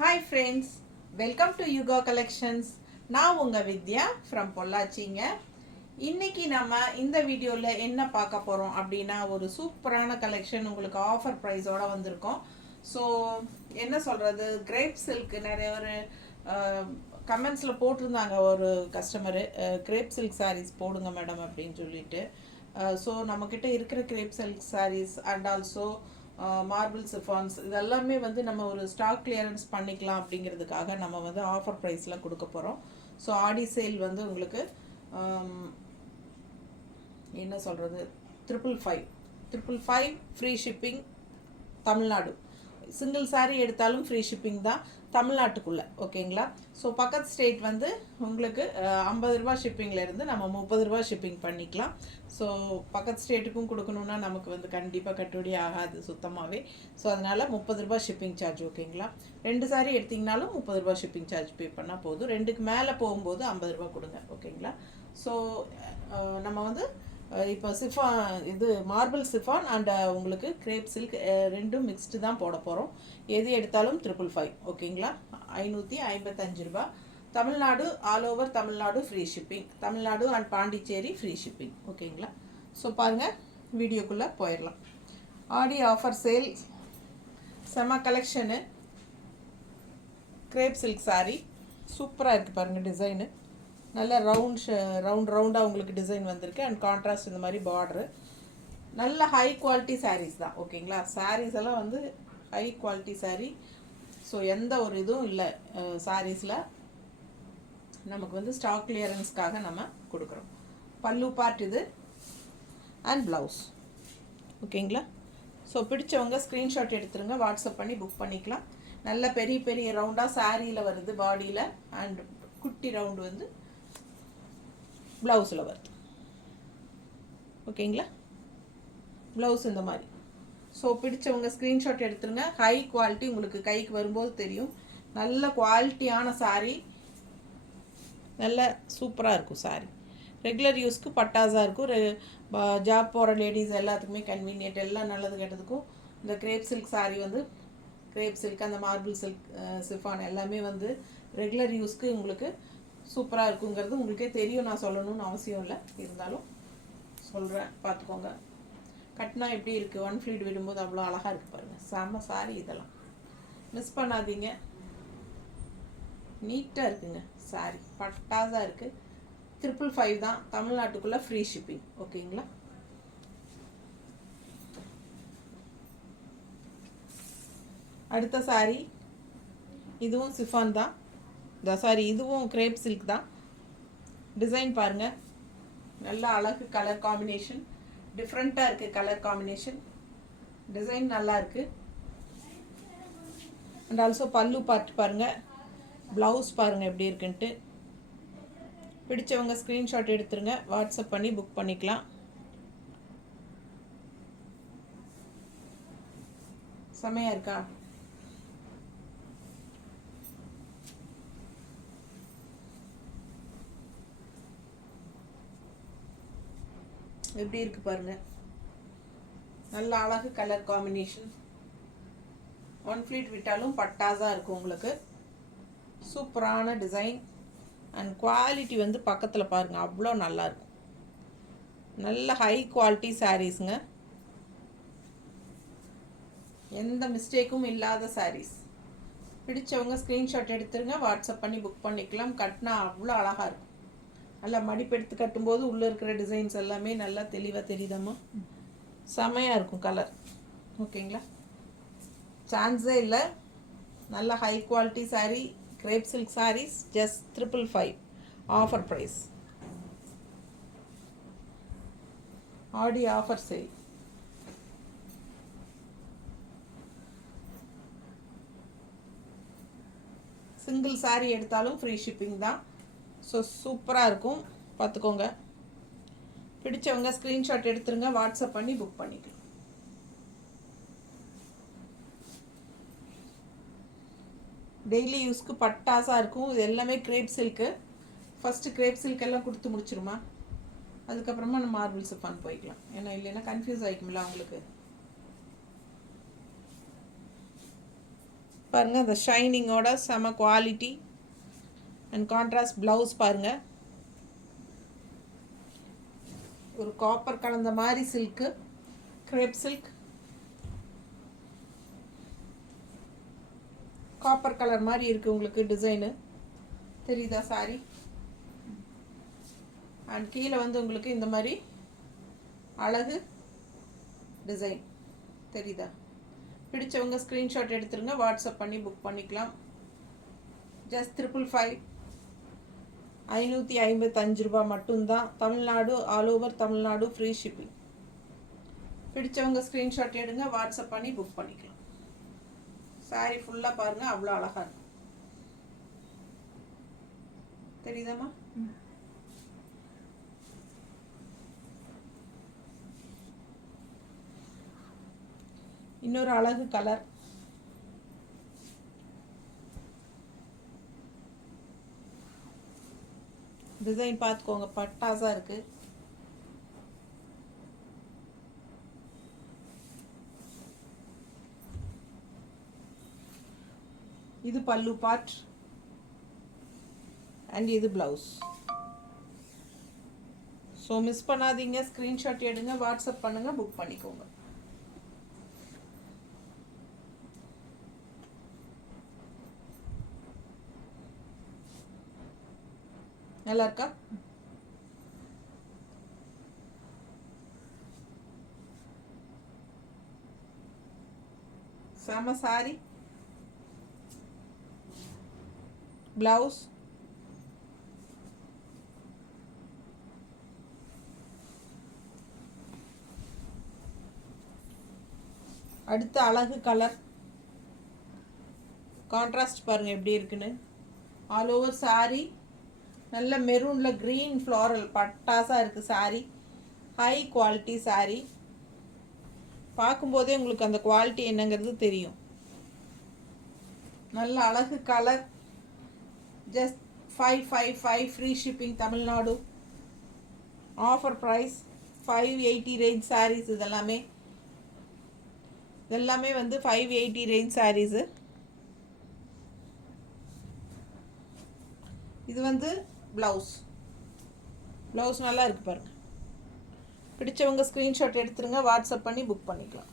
Hi friends, welcome to Yuga collections. நான் உங்கள் வித்யா from பொள்ளாச்சிங்க. இன்னைக்கு நம்ம இந்த வீடியோவில் என்ன பார்க்க போகிறோம் அப்படின்னா, ஒரு சூப்பரான கலெக்ஷன் உங்களுக்கு ஆஃபர் ப்ரைஸோடு வந்திருக்கோம். ஸோ என்ன சொல்கிறது, கிரேப் சில்க் நிறைய ஒரு கமெண்ட்ஸில் போட்டிருந்தாங்க ஒரு கஸ்டமரு, கிரேப் சில்க் சாரீஸ் போடுங்க மேடம் அப்படின்னு சொல்லிட்டு. ஸோ நம்மக்கிட்ட இருக்கிற crepe silk sarees and also marble chiffons இதெல்லாமே வந்து நம்ம ஒரு ஸ்டாக் கிளியரன்ஸ் பண்ணிக்கலாம் அப்படிங்கிறதுக்காக நம்ம வந்து ஆஃபர் ப்ரைஸில் கொடுக்க போகிறோம். ஸோ ஆடி சேல் வந்து உங்களுக்கு என்ன சொல்கிறது, 555 free shipping Tamil Nadu. Single sari எடுத்தாலும் ஃப்ரீ ஷிப்பிங் தான் தமிழ்நாட்டுக்குள்ளே, ஓகேங்களா. ஸோ பக்கத்து ஸ்டேட் வந்து உங்களுக்கு 50 ரூபா ஷிப்பிங்லேருந்து நம்ம 30 ரூபா ஷிப்பிங் பண்ணிக்கலாம். ஸோ பக்கத்து ஸ்டேட்டுக்கும் கொடுக்கணுன்னா நமக்கு வந்து கண்டிப்பாக கட்டுப்படி ஆகாது சுத்தமாகவே. ஸோ அதனால் 30 ரூபா ஷிப்பிங் சார்ஜ், ஓகேங்களா. 2 சாரீ எடுத்திங்கனாலும் 30 ரூபா ஷிப்பிங் சார்ஜ் பே பண்ணால் போதும். 2க்கு மேலே போகும்போது 50 ரூபா கொடுங்க, ஓகேங்களா. ஸோ நம்ம வந்து இப்போ சிஃபான் இது மார்பிள் சிஃபான் அண்ட் உங்களுக்கு கிரேப் சில்க் ரெண்டும் மிக்ஸ்டு தான் போட போகிறோம். எது எடுத்தாலும் 555, ஓகேங்களா. 555 ரூபா. Tamil Nadu, all over Tamil Nadu free shipping. Tamil Nadu and Pondicherry free shipping, ஓகேங்களா. ஸோ பாருங்கள், வீடியோக்குள்ளே போயிடலாம். ஆடி ஆஃபர் சேல் செம கலெக்ஷனு. கிரேப் சில்க் சாரீ சூப்பராக இருக்குது பாருங்கள். டிசைனு நல்ல ரவுண்டாக உங்களுக்கு டிசைன் வந்திருக்கு அண்ட் கான்ட்ராஸ்ட் இந்த மாதிரி பார்டரு. நல்ல ஹை குவாலிட்டி சாரீஸ் தான், ஓகேங்களா. சாரீஸ் எல்லாம் வந்து ஹை குவாலிட்டி சாரீ. ஸோ எந்த ஒரு இதுவும் இல்லை சாரீஸில். நமக்கு வந்து ஸ்டாக் கிளியரன்ஸ்க்காக நம்ம கொடுக்குறோம். பல்லு பார்ட் இது அண்ட் ப்ளவுஸ், ஓகேங்களா. ஸோ பிடிச்சவங்க ஸ்க்ரீன்ஷாட் எடுத்துருங்க, வாட்ஸ்அப் பண்ணி புக் பண்ணிக்கலாம். நல்ல பெரிய பெரிய ரவுண்டாக சாரியில் வருது பாடியில், அண்ட் குட்டி ரவுண்டு வந்து ப்ளவுஸில் வருது, ஓகேங்களா. ப்ளவுஸ் இந்த மாதிரி. ஸோ பிடிச்சவங்க ஸ்க்ரீன்ஷாட் எடுத்துருங்க. ஹை குவாலிட்டி, உங்களுக்கு கைக்கு வரும்போது தெரியும். நல்ல குவாலிட்டியான சாரீ, நல்ல சூப்பராக இருக்கும் சாரீ. ரெகுலர் யூஸ்க்கு பட்டாஸாக இருக்கும். ஜாப் போகிற லேடிஸ் எல்லாத்துக்குமே கன்வீனியன்ட். எல்லாம் நல்லது கெட்டதுக்கும் இந்த கிரேப் சில்க் சாரீ வந்து கிரேப் சில்க் அந்த மார்பிள் சில்க் சிஃபான் எல்லாமே வந்து ரெகுலர் யூஸ்க்கு உங்களுக்கு சூப்பராக இருக்குங்கிறது உங்களுக்கே தெரியும். நான் சொல்லணும்னு அவசியம் இல்லை, இருந்தாலும் சொல்கிறேன், பார்த்துக்கோங்க. கட்டினா எப்படி இருக்குது, ஒன் ஃப்ளீட் விடும்போது அவ்வளோ அழகாக இருக்குது பாருங்கள். செம்ம சாரி, இதெல்லாம் மிஸ் பண்ணாதீங்க. நீட்டாக இருக்குங்க சாரி, பட்டாஸாக இருக்குது. 555 தான், தமிழ்நாட்டுக்குள்ளே ஃப்ரீ ஷிப்பிங், ஓகேங்களா. அடுத்த சாரி இதுவும் சிஃபான் தான். சாரி, இதுவும் கிரேப் சில்க் தான். டிசைன் பாருங்கள், நல்ல அழகு கலர் காம்பினேஷன், டிஃப்ரெண்ட்டாக இருக்குது கலர் காம்பினேஷன். டிசைன் நல்லா இருக்குது. அண்ட் ஆல்சோ பல்லு பார்ட் பாருங்கள், ப்ளவுஸ் பாருங்கள் எப்படி இருக்குன்ட்டு. பிடிச்சவங்க ஸ்க்ரீன்ஷாட் எடுத்துருங்க, வாட்ஸ்அப் பண்ணி புக் பண்ணிக்கலாம். செமையாக இருக்கா? எப்படி இருக்கு பாருங்க, நல்ல அழகு கலர் காம்பினேஷன். ஒன் ஃப்ளீட் விட்டாலும் பட்டாஸாக இருக்கும் உங்களுக்கு. சூப்பரான டிசைன் அண்ட் குவாலிட்டி வந்து பக்கத்தில் பாருங்கள், அவ்வளோ நல்லாயிருக்கும். நல்ல ஹை குவாலிட்டி சாரீஸுங்க, எந்த மிஸ்டேக்கும் இல்லாத சாரீஸ். பிடிச்சவங்க ஸ்க்ரீன்ஷாட் எடுத்துருங்க, வாட்ஸ்அப் பண்ணி புக் பண்ணிக்கலாம். கட்டினா அவ்வளோ அழகாக இருக்கும். நல்லா மடிப்பெடுத்து கட்டும்போது உள்ளே இருக்கிற டிசைன்ஸ் எல்லாமே நல்லா தெளிவாக தெரியுதம்மா. செமையாக இருக்கும் கலர், ஓகேங்களா. சான்ஸே இல்லை. நல்ல high quality sari, crepe silk saris, just 555 offer price. Aadi offer sale. Single sari எடுத்தாலும் ஃப்ரீ ஷிப்பிங் தான். ஸோ சூப்பராக இருக்கும், பார்த்துக்கோங்க. பிடிச்சவங்க ஸ்க்ரீன்ஷாட் எடுத்துருங்க, வாட்ஸ்அப் பண்ணி புக் பண்ணிக்கலாம். டெய்லி யூஸ்க்கு பட்டாஸாக இருக்கும். இது எல்லாமே crepe silk. First crepe silk எல்லாம் கொடுத்து முடிச்சிருமா, அதுக்கப்புறமா நம்ம மார்பிள் சிஃபான் போய்க்கலாம். ஏன்னா இல்லைன்னா கன்ஃபியூஸ் ஆகிக்கும்ல அவங்களுக்கு. பாருங்கள் அந்த ஷைனிங்கோட செம குவாலிட்டி அண்ட் கான்ட்ராஸ்ட் ப்ளவுஸ் பாருங்கள். ஒரு காப்பர் கலந்த மாதிரி silk, grape silk, copper colour மாதிரி இருக்குது உங்களுக்கு டிசைனு தெரியுதா சாரி. அண்ட் கீழே வந்து உங்களுக்கு இந்த மாதிரி அழகு டிசைன் தெரியுதா. பிடிச்சவங்க ஸ்க்ரீன்ஷாட் எடுத்துருங்க, வாட்ஸ்அப் பண்ணி புக் பண்ணிக்கலாம். ஜஸ்ட் 555, 555 ரூபா மட்டும்தான். Tamil Nadu, all over Tamil Nadu free shipping. பிடிச்சவங்க ஸ்க்ரீன்ஷாட் எடுங்க, வாட்ஸ்அப் பண்ணி புக் பண்ணிக்கலாம். சாரி ஃபுல்லாக பாருங்கள், அவ்வளோ அழகாக இருக்கும் தெரியுதாம்மா. இன்னொரு அழகு கலர், டிசைன் பார்த்துக்கோங்க, பட்டாசா இருக்கு. இது பல்லு பார்ட் அண்ட் இது பிளவுஸ். ஸோ மிஸ் பண்ணாதீங்க, ஸ்க்ரீன்ஷாட் எடுங்க, வாட்ஸ்அப் பண்ணுங்க, புக் பண்ணிக்கோங்க. நல்லா இருக்கா. செம சாரி, பிளவுஸ், அடுத்த அழகு கலர் கான்ட்ராஸ்ட் பாருங்க எப்படி இருக்குன்னு. ஆல் ஓவர் சாரி நல்ல மெரூனில் க்ரீன் ஃப்ளாரல் பட்டாசாக இருக்குது சாரி. ஹை குவாலிட்டி சாரி, பார்க்கும்போதே உங்களுக்கு அந்த குவாலிட்டி என்னங்கிறது தெரியும். நல்ல அழகு colour. Just 555 free shipping Tamil Nadu. Offer price 580 range sarees. இதெல்லாமே வந்து 580 ரேஞ்ச் சாரீஸு. இது வந்து ப்ளவுஸ் நல்லா இருக்கு பாருங்க. பிடிச்சவங்க ஸ்க்ரீன்ஷாட் எடுத்துருங்க, வாட்ஸ்அப் பண்ணி புக் பண்ணிக்கலாம்.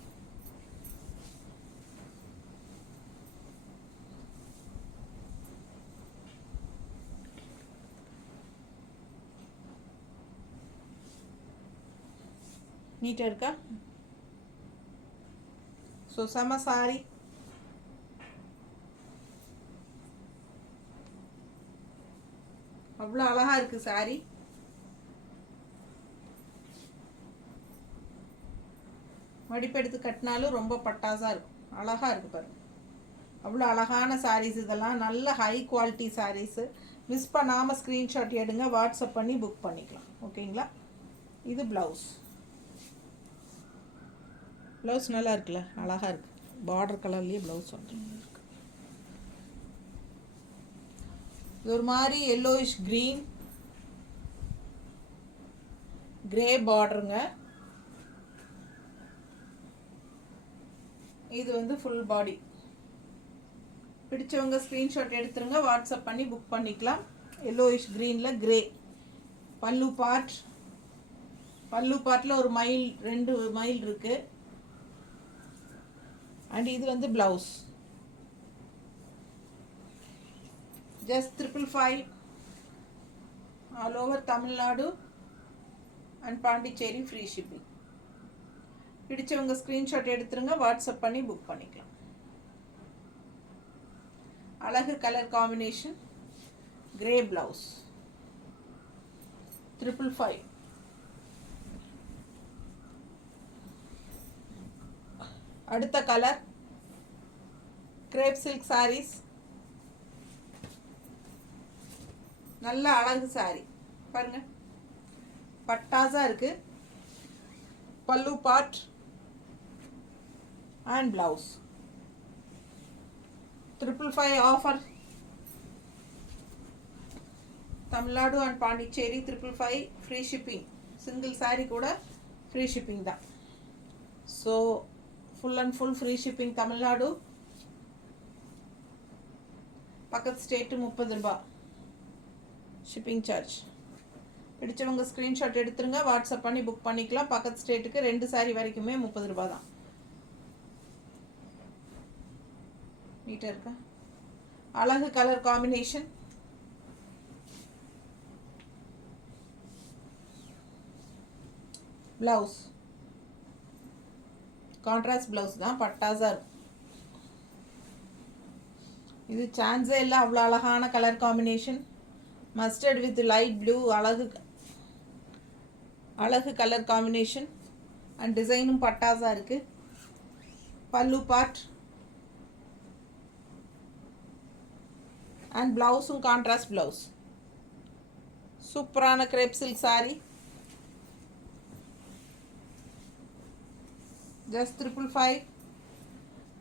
நீட்டாக இருக்கா. ஸோ செம சாரி. அவ்வளோ அழகாக இருக்குது சாரி. மடிப்பெடுத்து கட்டினாலும் ரொம்ப பட்டாசாக இருக்கும், அழகாக இருக்குது பாருங்கள். அவ்வளோ அழகான சாரீஸ் இதெல்லாம், நல்ல ஹை குவாலிட்டி சாரீஸு. மிஸ் பண்ணாமல் ஸ்க்ரீன்ஷாட் எடுங்க, வாட்ஸ்அப் பண்ணி புக் பண்ணிக்கலாம். ஓகேங்களா. இது ப்ளவுஸ் நல்லா இருக்குல்ல, அழகாக இருக்குது. பார்டர் கலர்லேயே ப்ளவுஸ் வந்து இது ஒரு மாதிரி எல்லோயிஷ் க்ரீன் கிரே பார்டருங்க. இது வந்து ஃபுல் பாடி. பிடிச்சவங்க ஸ்க்ரீன்ஷாட் எடுத்துருங்க, வாட்ஸ்அப் பண்ணி புக் பண்ணிக்கலாம். எல்லோயிஷ் க்ரீனில் கிரே. பல்லு பார்ட்டில் ஒரு மயில், 2 மயில் இருக்குது. அண்ட் இது வந்து blouse. Just 555 all over Tamil Nadu and Pondicherry free shipping. பிடிச்சவங்க ஸ்க்ரீன்ஷாட் எடுத்துருங்க, வாட்ஸ்அப் பண்ணி புக் பண்ணிக்கலாம். அழகு கலர் காம்பினேஷன், கிரே ப்ளவுஸ் 555. அடுத்த கலர் கிரேப் சில்க் சாரீஸ். நல்ல அழகு சாரி பாருங்க, பட்டாசா இருக்கு. பல்லு part and blouse. 555 offer. Tamil Nadu and Pondicherry 555 free shipping. Single sorry கூட ஃப்ரீ ஷிப்பிங் தான். So full and full free shipping Tamil Nadu. பக்கத்து ஸ்டேட்டு 30 ரூபா ஷிப்பிங் சார்ஜ். பிடிச்சவங்க ஸ்க்ரீன்ஷாட் எடுத்துருங்க, வாட்ஸ்அப் பண்ணி புக் பண்ணிக்கலாம். பக்கத்து ஸ்டேட்டுக்கு 2 சாரீ வரைக்குமே 30 ரூபா தான். நீட்டாக இருக்கா? அழகு colour combination. Blouse contrast blouse தான், பட்டாஸாக இருக்கும். இது சான்ஸே இல்லை, அவ்வளோ அழகான colour combination. Mustard with light blue, அழகு கலர் காம்பினேஷன். அண்ட் டிசைனும் பட்டாஸாக இருக்குது. பல்லு பார்ட் அண்ட் ப்ளவுஸும் கான்ட்ராஸ்ட் ப்ளவுஸ். சூப்பரான grape silk sari. Just 555.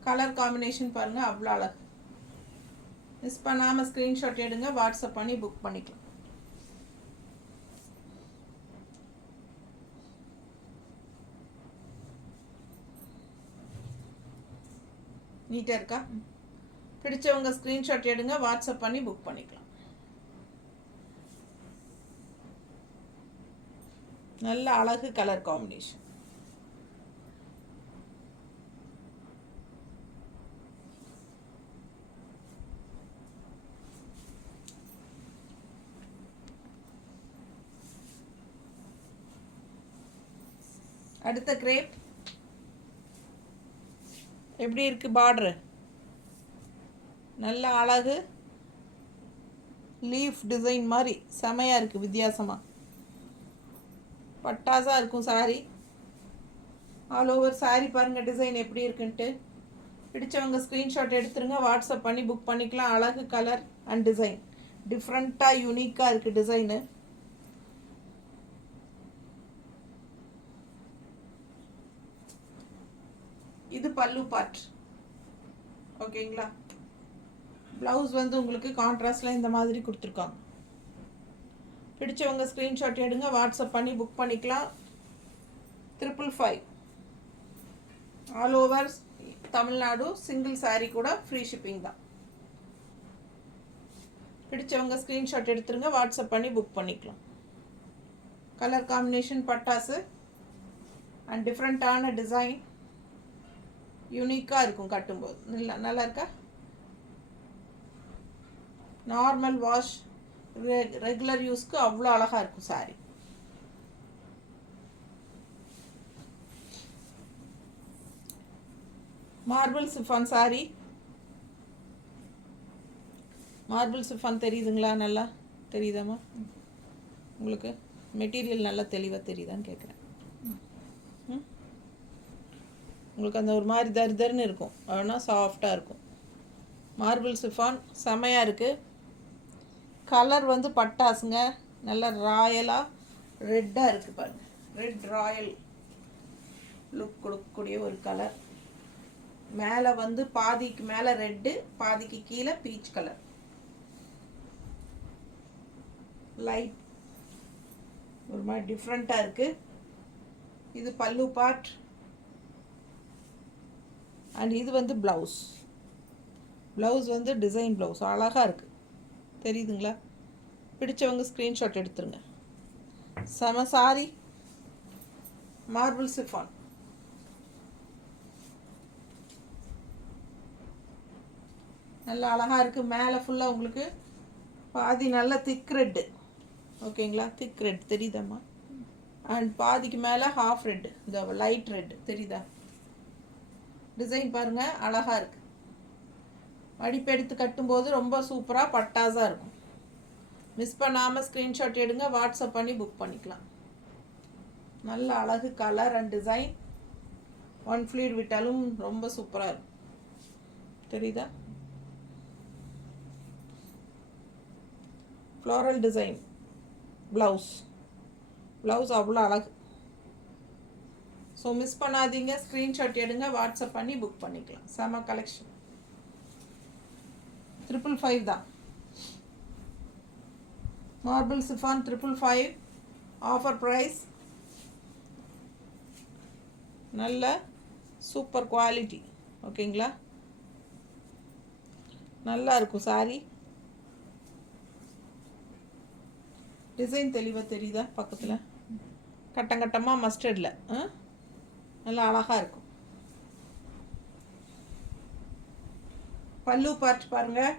Colour combination பாருங்கள், அவ்வளோ அழகு. மிஸ் பண்ணாமல் ஸ்க்ரீன்ஷாட் எடுங்க, வாட்ஸ்அப் பண்ணி புக் பண்ணிக்கலாம். நீட்டாக இருக்கா? பிடிச்சவங்க ஸ்க்ரீன்ஷாட் எடுங்க, வாட்ஸ்அப் பண்ணி புக் பண்ணிக்கலாம். நல்ல அழகு கலர் காம்பினேஷன். அடுத்த கிரேப் எப்படி இருக்கு? பார்டரு நல்ல அழகு லீஃப் டிசைன் மாதிரி செமையாக இருக்குது, வித்தியாசமாக பட்டாஸாக இருக்கும் சாரீ. ஆல் ஓவர் சாரீ பாருங்கள் டிசைன் எப்படி இருக்குன்ட்டு. பிடிச்சவங்க ஸ்க்ரீன்ஷாட் எடுத்துருங்க, வாட்ஸ்அப் பண்ணி புக் பண்ணிக்கலாம். அழகு கலர் அண்ட் டிசைன் டிஃப்ரெண்ட்டாக யூனிக்காக இருக்குது டிசைனு. இது பல்லு பார்ட், ஓகேங்களா? ப்ளவுஸ் வந்து உங்களுக்கு கான்ட்ராஸ்டில் இந்த மாதிரி கொடுத்துருக்காங்க. பிடிச்சவங்க ஸ்க்ரீன்ஷாட் எடுங்க, வாட்ஸ்அப் பண்ணி புக் பண்ணிக்கலாம். 555. All over Tamil Nadu, single sari கூட ஃப்ரீ ஷிப்பிங் தான். பிடிச்சவங்க ஸ்க்ரீன்ஷாட் எடுத்துருங்க, வாட்ஸ்அப் பண்ணி புக் பண்ணிக்கலாம். கலர் காம்பினேஷன் பட்டாசு அண்ட் டிஃப்ரெண்ட்டான டிசைன் யூனிக்காக இருக்கும் கட்டும்போது. நல்லா இருக்கா? நார்மல் வாஷ் ரெகுலர் யூஸ்க்கு அவ்வளோ அழகாக இருக்கும் sari. Marble chiffon sari. Marble chiffon தெரியுதுங்களா? நல்லா தெரியுதாம்மா உங்களுக்கு? மெட்டீரியல் நல்லா தெளிவாக தெரியுதான்னு கேட்குறேன். உங்களுக்கு அந்த ஒரு மாதிரி தருன்னு இருக்கும், ஆனால் சாஃப்டாக இருக்கும். மார்பிள் சிஃபான் செமையாக இருக்குது. கலர் வந்து பட்டாசுங்க, நல்ல ராயலாக ரெட்டாக இருக்குது பாருங்கள். ரெட் ராயல் லுக் கொடுக்கக்கூடிய ஒரு கலர். மேலே வந்து பாதிக்கு மேலே ரெட்டு, பாதிக்கு கீழே பீச் கலர். லைட் ஒரு மாதிரி டிஃப்ரெண்ட்டாக இருக்குது. இது பல்லு பார்ட் அண்ட் இது வந்து ப்ளவுஸ். ப்ளவுஸ் வந்து டிசைன் ப்ளவுஸ் அழகாக இருக்குது, தெரியுதுங்களா? பிடிச்சவங்க ஸ்க்ரீன்ஷாட் எடுத்துருங்க. செம சாரி. மார்பிள் சிஃபான் நல்லா அழகாக இருக்குது. மேலே ஃபுல்லாக உங்களுக்கு பாதி நல்ல திக் ரெட்டு, ஓகேங்களா? திக் ரெட் தெரியுதாம்மா? அண்ட் பாதிக்கு மேலே ஹாஃப் ரெட்டு, இந்த லைட் ரெட் தெரியுதா? டிசைன் பாருங்கள், அழகாக இருக்குது. மடிப்பெடுத்து கட்டும்போது ரொம்ப சூப்பராக பட்டாஸாக இருக்கும். மிஸ் பண்ணாமல் ஸ்க்ரீன்ஷாட் எடுங்க, வாட்ஸ்அப் பண்ணி புக் பண்ணிக்கலாம். நல்ல அழகு கலர் அண்ட் டிசைன். 1 ஃப்ளீட் விட்டாலும் ரொம்ப சூப்பராக இருக்கும், தெரியுதா? ஃப்ளோரல் டிசைன் ப்ளவுஸ் அவ்வளோ அழகு. ஸோ மிஸ் பண்ணாதீங்க, ஸ்க்ரீன்ஷாட் எடுங்க, வாட்ஸ்அப் பண்ணி புக் பண்ணிக்கலாம். செம கலெக்ஷன். 555 தான். Marble chiffon 555 offer price. நல்ல சூப்பர் குவாலிட்டி, ஓகேங்களா? நல்லா இருக்கும் சாரி. டிசைன் தெளிவாக தெரியுதா பக்கத்தில்? கட்டம் கட்டமாக மஸ்டர்டில் நல்லா அழகாக இருக்கும். பல்லு பார்ட் பாருங்கள்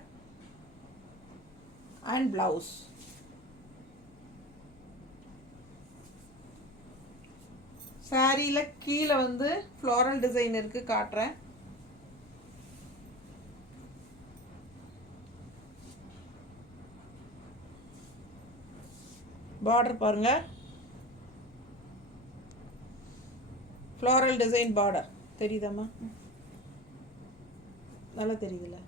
அண்ட் ப்ளவுஸ். சாரியில் கீழே வந்து ஃப்ளோரல் டிசைன் இருக்குது, காட்டுறேன். பார்டர் பாருங்கள், ஃப்ளோரல் டிசைன் பார்டர் தெரியுதாம்மா? நல்லா தெரியுதுல்ல?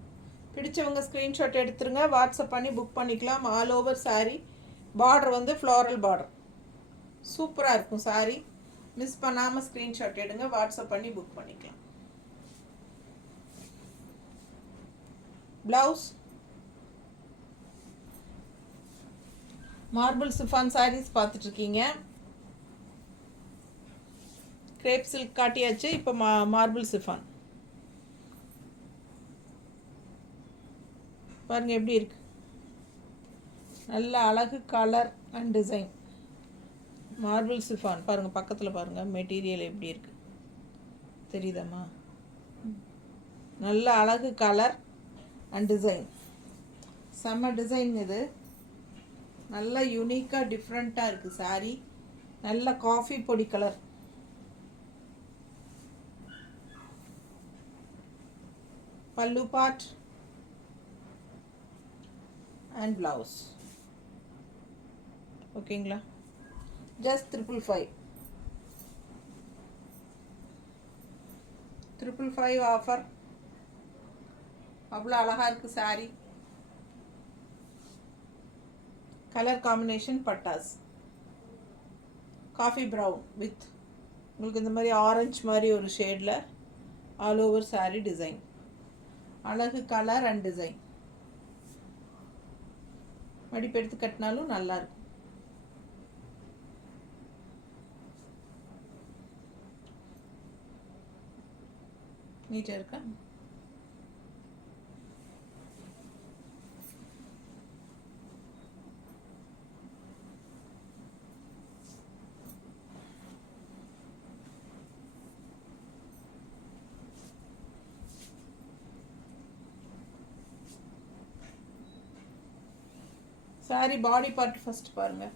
பிடிச்சவங்க ஸ்க்ரீன்ஷாட் எடுத்துருங்க, வாட்ஸ்அப் பண்ணி புக் பண்ணிக்கலாம். ஆல் ஓவர் சாரீ பார்டர் வந்து ஃப்ளோரல் பார்டர் சூப்பராக இருக்கும். சாரீ மிஸ் பண்ணாமல் ஸ்க்ரீன்ஷாட் எடுங்க, வாட்ஸ்அப் பண்ணி புக் பண்ணிக்கலாம். ப்ளவுஸ் மார்பிள் சிஃபான் சாரீஸ் பார்த்துட்ருக்கீங்க. கிரேப் சில்க் காட்டியாச்சு, இப்போ மார்பிள் சிஃபான் பாருங்கள் எப்படி இருக்கு. நல்ல அழகு colour and design. Marble chiffon பாருங்கள், பக்கத்தில் பாருங்கள் மெட்டீரியல் எப்படி இருக்கு தெரியுதாம்மா? நல்ல அழகு கலர் அண்ட் டிசைன், செம்ம டிசைன். இது நல்ல யூனிக்காக டிஃப்ரெண்ட்டாக இருக்குது சாரீ. நல்ல காஃபி பொடி கலர். பல்லு பார்ட் அண்ட் ப்ளவுஸ் ஓகேங்களா? ஜஸ்ட் 555. 555 ஆஃபர். அவ்வளோ அழகாக இருக்குது சாரீ. கலர் காம்பினேஷன் பட்டாஸ் காஃபி ப்ரௌன் வித் உங்களுக்கு இந்த மாதிரி ஆரஞ்சு மாதிரி ஒரு ஷேடில் ஆல் ஓவர் சாரீ டிசைன். அழகு கலர் அண்ட் டிசைன். மடிப்பு எடுத்து கட்டினாலும் நல்லாயிருக்கும். நீட்டாக இருக்கா? சாரி பாடி பார்ட் ஃபஸ்ட் பாருங்கள்.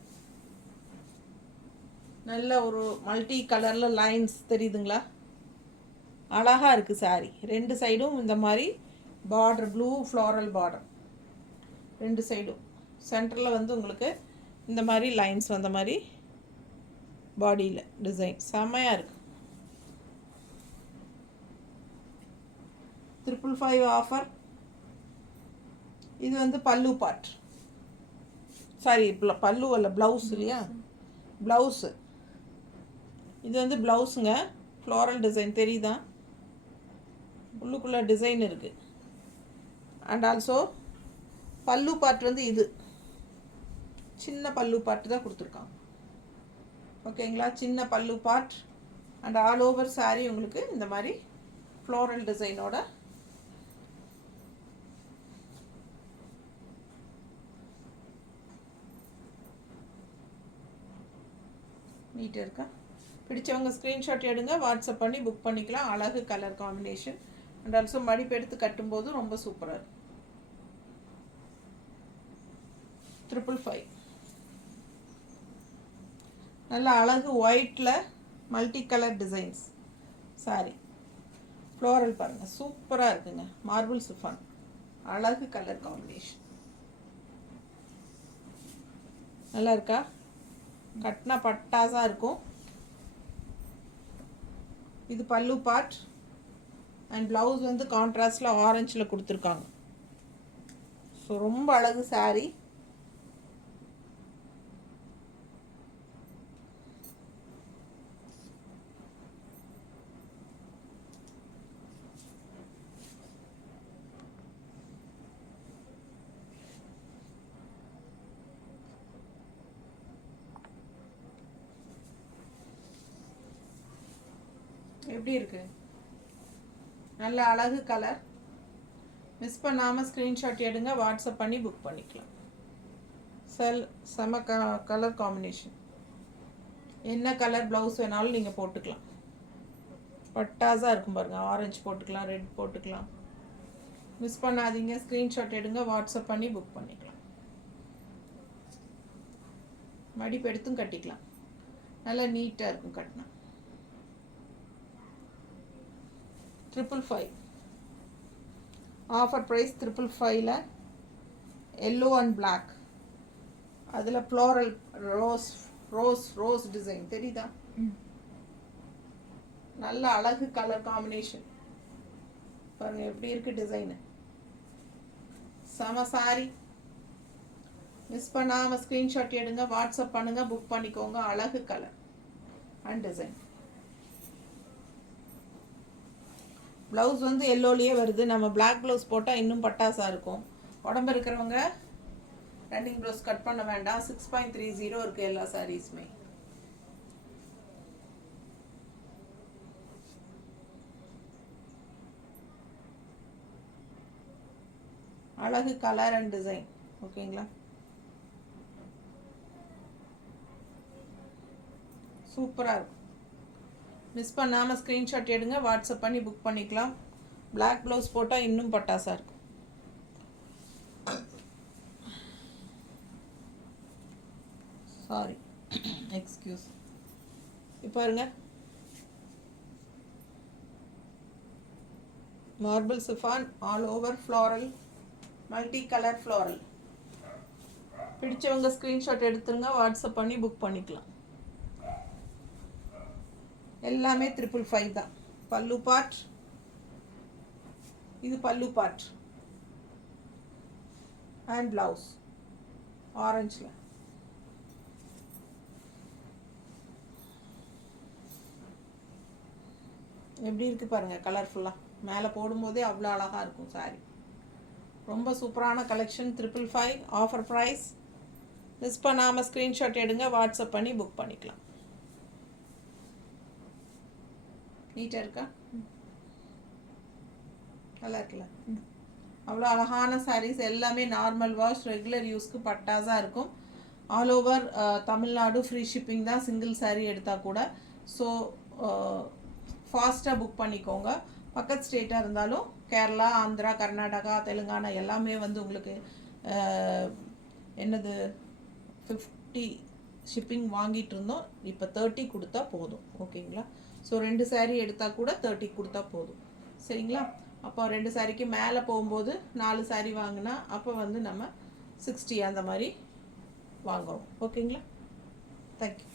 நல்ல ஒரு மல்டி கலரில் லைன்ஸ் தெரியுதுங்களா? அழகாக இருக்குது சாரி. ரெண்டு சைடும் இந்த மாதிரி பார்டர், ப்ளூ ஃப்ளாரல் பார்டர் ரெண்டு சைடும். சென்டரில் வந்து உங்களுக்கு இந்த மாதிரி லைன்ஸ் வந்த மாதிரி பாடியில் டிசைன் செம்மையாக இருக்குது. 555 ஆஃபர். இது வந்து பல்லு பார்ட், சாரி பல்லு அல்ல ப்ளவுஸ் இல்லையா? ப்ளவுஸு இது வந்து ப்ளவுஸுங்க. ஃப்ளோரல் டிசைன் தெரியுதா? உள்ளுக்குள்ளே டிசைன் இருக்குது. அண்ட் ஆல்சோ பல்லு பார்ட் வந்து இது சின்ன பல்லு பார்ட் தான் கொடுத்துருக்காங்க. ஓகேங்களா? சின்ன பல்லு part and all over sari உங்களுக்கு இந்த மாதிரி ஃப்ளோரல் டிசைனோட நீட்டாக இருக்கா? பிடிச்சவங்க ஸ்க்ரீன்ஷாட் எடுங்க, வாட்ஸ்அப் பண்ணி புக் பண்ணிக்கலாம். அழகு கலர் காம்பினேஷன் அண்ட் ஆல்சோ மடிப்பு எடுத்து கட்டும்போது ரொம்ப சூப்பராக இருக்கும். 555 நல்ல அழகு ஒயிட்டில் multi colour designs sorry. Floral பாருங்கள் சூப்பராக இருக்குங்க. மார்பிள் சிஃபான் அழகு கலர் காம்பினேஷன் நல்லா இருக்கா? கட்டினா பட்டாசாக இருக்கும். இது பல்லு பார்ட் அண்ட் ப்ளவுஸ் வந்து கான்ட்ராஸ்டில் ஆரஞ்சில் கொடுத்துருக்காங்க. ஸோ ரொம்ப அழகு சாரீ. எப்படி இருக்கு? நல்ல அழகு கலர். மிஸ் பண்ணாமல் ஸ்க்ரீன்ஷாட் எடுங்க, வாட்ஸ்அப் பண்ணி புக் பண்ணிக்கலாம். செம கலர் காம்பினேஷன். என்ன கலர் ப்ளவுஸ் வேணாலும் நீங்கள் போட்டுக்கலாம். பட்டாஸாக இருக்கும் பாருங்கள். ஆரஞ்சு போட்டுக்கலாம், ரெட் போட்டுக்கலாம். மிஸ் பண்ணாதீங்க. ஸ்க்ரீன்ஷாட் எடுங்க, வாட்ஸ்அப் பண்ணி புக் பண்ணிக்கலாம். மடிப்பு எடுத்தும் கட்டிக்கலாம். நல்லா நீட்டாக இருக்கும் கட்டினா. 555 ஆஃபர் ப்ரைஸ். 555ல எல்லோ அண்ட் பிளாக், அதில் ஃப்ளோரல் ரோஸ் டிசைன் தெரியுதா? நல்ல அழகு கலர் காம்பினேஷன் பாருங்க எப்படி இருக்கு டிசைனு. செம சாரி. மிஸ் பண்ணாமல் ஸ்க்ரீன்ஷாட் எடுங்க, வாட்ஸ்அப் பண்ணுங்க, புக் பண்ணிக்கோங்க. அழகு கலர் அண்ட் டிசைன். ப்ளவுஸ் வந்து எல்லோலேயே வருது. நம்ம பிளாக் ப்ளவுஸ் போட்டால் இன்னும் பட்டாசாக இருக்கும். உடம்பு இருக்கிறவங்க ரன்னிங் ப்ளவுஸ் கட் பண்ண வேண்டாம். 6.30 இருக்குது எல்லா சாரீஸுமே. அழகு கலர் அண்ட் டிசைன். ஓகேங்களா? சூப்பராக இருக்கும். மிஸ் பண்ணாமல் ஸ்க்ரீன்ஷாட் எடுங்க, வாட்ஸ்அப் பண்ணி புக் பண்ணிக்கலாம். பிளாக் ப்ளவுஸ் போட்டால் இன்னும் பட்டாசாக இருக்கும். Sorry, excuse. இப்போ பாருங்க, marble chiffon all over floral, multi colour floral. பிடிச்சவங்க ஸ்க்ரீன்ஷாட் எடுத்துருங்க, வாட்ஸ்அப் பண்ணி புக் பண்ணிக்கலாம். எல்லாமே 555 தான். பல்லு பார்ட், இது பல்லு பார்ட் அண்ட் ப்ளவுஸ் ஆரஞ்சில். எப்படி இருக்குது பாருங்கள் கலர்ஃபுல்லாக. மேலே போடும்போதே அவ்வளோ அழகாக இருக்கும் சாரி. ரொம்ப சூப்பரான கலெக்ஷன். 555 offer price. மிஸ் பண்ணாமல் ஸ்க்ரீன்ஷாட் எடுங்க, வாட்ஸ்அப் பண்ணி புக் பண்ணிக்கலாம். நீட்டாக இருக்கா? நல்லா இருக்குல்ல? அவ்வளோ அழகான சாரீஸ். எல்லாமே நார்மல் வாஷ், ரெகுலர் யூஸ்க்கு பட்டாஸாக இருக்கும். All over Tamil Nadu free shipping தான் சிங்கிள் சாரீ எடுத்தால் கூட. ஸோ ஃபாஸ்ட்டாக புக் பண்ணிக்கோங்க. பக்கத்து ஸ்டேட்டாக இருந்தாலும் கேரளா, ஆந்திரா, கர்நாடகா, தெலுங்கானா எல்லாமே வந்து உங்களுக்கு என்னது 50 ஷிப்பிங் வாங்கிட்டு இருந்தோம். இப்போ 30 கொடுத்தா போதும். ஓகேங்களா? ஸோ 2 சாரீ எடுத்தால் கூட 30 கொடுத்தா போதும். சரிங்களா? அப்போ 2 சாரீக்கு மேலே போகும்போது 4 சாரீ வாங்கினா அப்போ வந்து நம்ம 60 அந்த மாதிரி வாங்குறோம். ஓகேங்களா? தேங்க்யூ.